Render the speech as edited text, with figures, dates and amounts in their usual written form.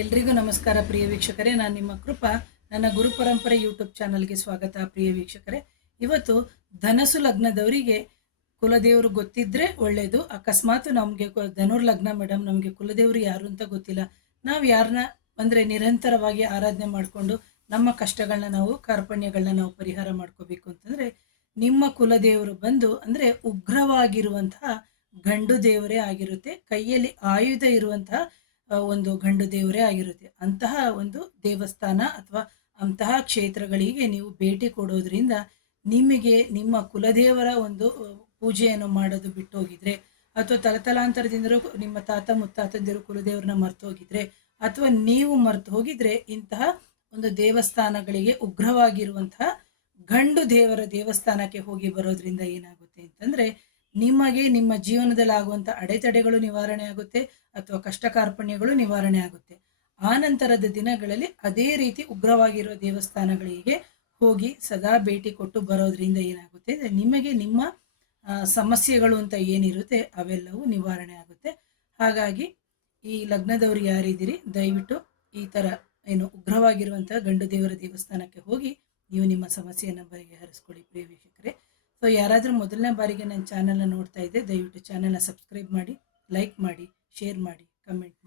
ಎಲ್ರಿಗೂ ನಮಸ್ಕಾರ ಪ್ರಿಯ ವೀಕ್ಷಕರೇ. ನಾನು ನಿಮ್ಮ ಕೃಪಾ. ನನ್ನ ಗುರು ಪರಂಪರೆ ಯೂಟ್ಯೂಬ್ ಚಾನಲ್ಗೆ ಸ್ವಾಗತ. ಪ್ರಿಯ ವೀಕ್ಷಕರೇ, ಇವತ್ತು ಧನಸು ಲಗ್ನದವರಿಗೆ ಕುಲದೇವರು ಗೊತ್ತಿದ್ರೆ ಒಳ್ಳೇದು. ಅಕಸ್ಮಾತ್ ನಮಗೆ ಧನುರ್ ಲಗ್ನ ಮೇಡಮ್, ನಮಗೆ ಕುಲದೇವರು ಯಾರು ಅಂತ ಗೊತ್ತಿಲ್ಲ, ನಾವು ಯಾರನ್ನ ಅಂದರೆ ನಿರಂತರವಾಗಿ ಆರಾಧನೆ ಮಾಡಿಕೊಂಡು ನಮ್ಮ ಕಷ್ಟಗಳನ್ನ ನಾವು ಕಾರ್ಪಣ್ಯಗಳನ್ನ ನಾವು ಪರಿಹಾರ ಮಾಡ್ಕೋಬೇಕು ಅಂತಂದರೆ ನಿಮ್ಮ ಕುಲದೇವರು ಬಂದು ಅಂದರೆ ಉಗ್ರವಾಗಿರುವಂತಹ ಗಂಡು ದೇವರೇ ಆಗಿರುತ್ತೆ. ಕೈಯಲ್ಲಿ ಆಯುಧ ಇರುವಂತಹ ಒಂದು ಗಂಡು ದೇವರೇ ಆಗಿರುತ್ತೆ. ಅಂತಹ ಒಂದು ದೇವಸ್ಥಾನ ಅಥವಾ ಅಂತಹ ಕ್ಷೇತ್ರಗಳಿಗೆ ನೀವು ಭೇಟಿ ಕೊಡೋದ್ರಿಂದ ನಿಮಗೆ ನಿಮ್ಮ ಕುಲದೇವರ ಒಂದು ಪೂಜೆಯನ್ನು ಮಾಡೋದು ಬಿಟ್ಟು ಹೋಗಿದ್ರೆ, ಅಥವಾ ತಲತಲಾಂತರದಿಂದಲೂ ನಿಮ್ಮ ತಾತ ಮುತ್ತಾತಂದಿರು ಕುಲದೇವರನ್ನ ಮರ್ತು ಹೋಗಿದ್ರೆ, ಅಥವಾ ನೀವು ಮರ್ತು ಹೋಗಿದ್ರೆ, ಇಂತಹ ಒಂದು ದೇವಸ್ಥಾನಗಳಿಗೆ ಉಗ್ರವಾಗಿರುವಂತಹ ಗಂಡು ದೇವರ ದೇವಸ್ಥಾನಕ್ಕೆ ಹೋಗಿ ಬರೋದ್ರಿಂದ ಏನಾಗುತ್ತೆ ಅಂತಂದ್ರೆ ನಿಮಗೆ ನಿಮ್ಮ ಜೀವನದಲ್ಲಿ ಆಗುವಂತ ಅಡೆತಡೆಗಳು ನಿವಾರಣೆ ಆಗುತ್ತೆ, ಅಥವಾ ಕಷ್ಟ ಕಾರ್ಪಣ್ಯಗಳು ನಿವಾರಣೆ ಆಗುತ್ತೆ. ಆ ನಂತರದ ದಿನಗಳಲ್ಲಿ ಅದೇ ರೀತಿ ಉಗ್ರವಾಗಿರುವ ದೇವಸ್ಥಾನಗಳಿಗೆ ಹೋಗಿ ಸದಾ ಭೇಟಿ ಕೊಟ್ಟು ಬರೋದ್ರಿಂದ ಏನಾಗುತ್ತೆ, ನಿಮಗೆ ನಿಮ್ಮ ಸಮಸ್ಯೆಗಳು ಅಂತ ಏನಿರುತ್ತೆ ಅವೆಲ್ಲವೂ ನಿವಾರಣೆ ಆಗುತ್ತೆ. ಹಾಗಾಗಿ ಈ ಲಗ್ನದವರು ಯಾರಿದ್ದೀರಿ, ದಯವಿಟ್ಟು ಈ ತರ ಏನು ಉಗ್ರವಾಗಿರುವಂತಹ ಗಂಡು ದೇವರ ದೇವಸ್ಥಾನಕ್ಕೆ ಹೋಗಿ ನೀವು ನಿಮ್ಮ ಸಮಸ್ಯೆಯನ್ನು ಬಗೆಹರಿಸ್ಕೊಳ್ಳಿ ಪ್ರಿಯ ವೀಕ್ಷಕರೇ. ಸೊ ಯಾರಾದರೂ ಮೊದಲನೇ ಬಾರಿಗೆ ನನ್ನ ಚಾನಲ್ನ ನೋಡ್ತಾ ಇದ್ದೆ, ದಯವಿಟ್ಟು ಚಾನಲ್ನ ಸಬ್ಸ್ಕ್ರೈಬ್ ಮಾಡಿ, ಲೈಕ್ ಮಾಡಿ, ಶೇರ್ ಮಾಡಿ, ಕಮೆಂಟ್